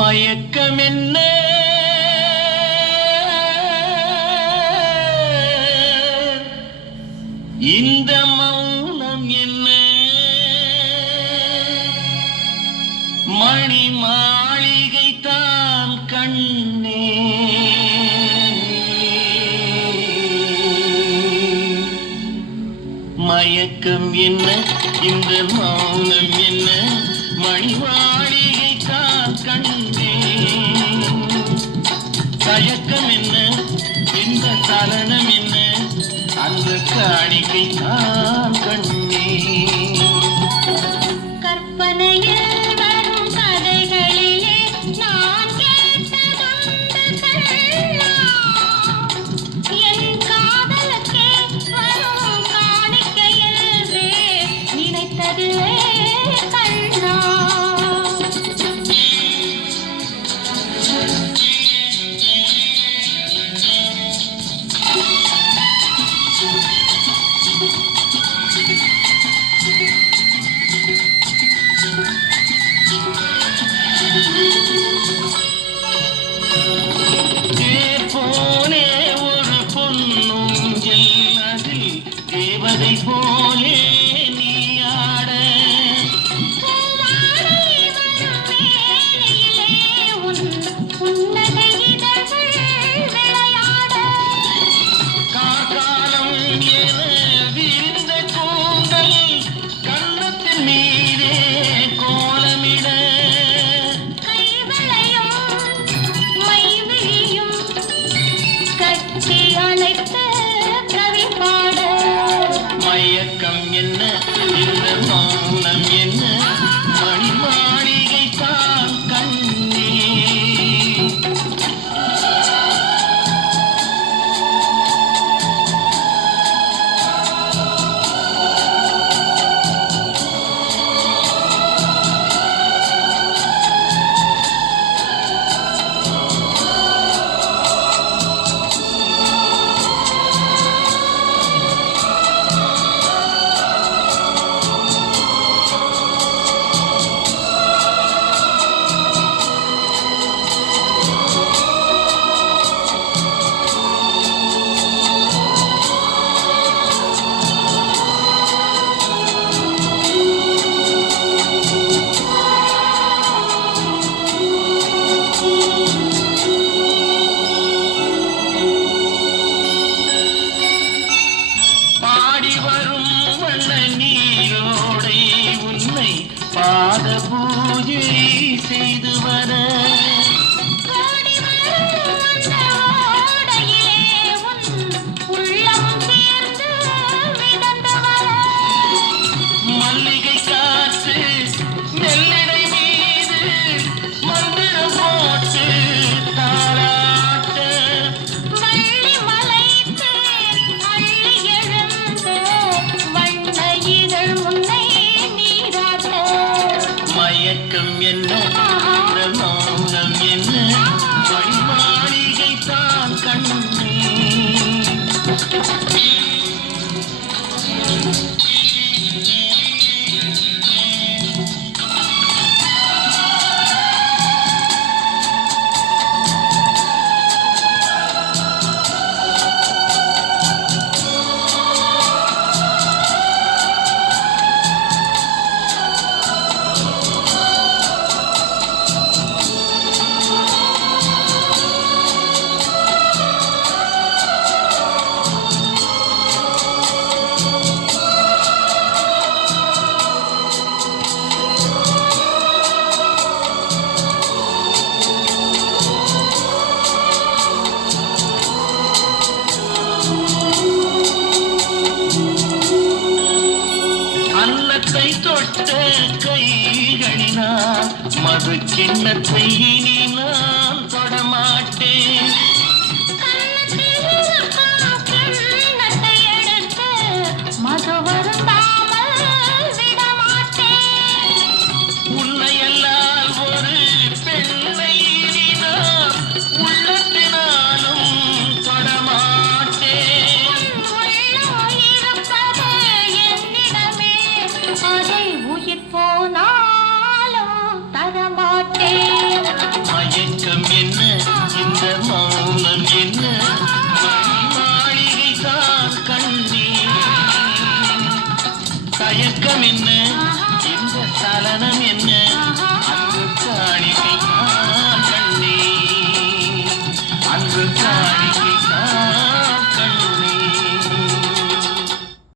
மயக்கம் என்ன இந்த மௌனம் என்ன மணி மாளிகை தான் கண்ணே மயக்கம் என்ன இந்த மௌனம் என்ன மணி மாளிகை தான் கண்ணே தயக்கம் என்ன இந்த சலனம் என்ன அந்த காணிக்கை தான் கண்ணே கற்பனையில் வரும் கதைகளிலே நான் கேட்டதுண்டு கண்ணா என் காதலுக்கே வரும் காணிக்கை என்றே நினைத்தது கண்ணா போலே ஒரு பொன்னூஞ்சல் அதில் தேவதை போலே நீ ஆட காக்காலம் என விரிந்த கூந்தல் கன்னத்தின் மீதே கோலமிட மயக்கம் என்ன இந்த மௌனம் என்ன மணி மாளிகை தான் கண்ணே பாத பூஜை செய்து வர மல்லிகை காற்று நெல்லிடை மீது மந்திரம் போட்டு தாராட்ட மயக்கம் என்ன இந்த மௌனம் என்ன மணி மாளிகை தான் கண்ணே அன்னத்தை தொட்ட கைகளினால் மது கிண்ணத்தை இனி நான் தொடமாட்டேன் உன்னையெல்லாம் ஒரு பெண்ணை இனி நான் உள்ளத்தினாலும் தொடமாட்டேன் போனாலும் தரமாட்டேன் வெட்கம் என்ன இந்த சலனம் என்ன அன்பு காணிக்கை கண்ணே அன்பு காணிக்கை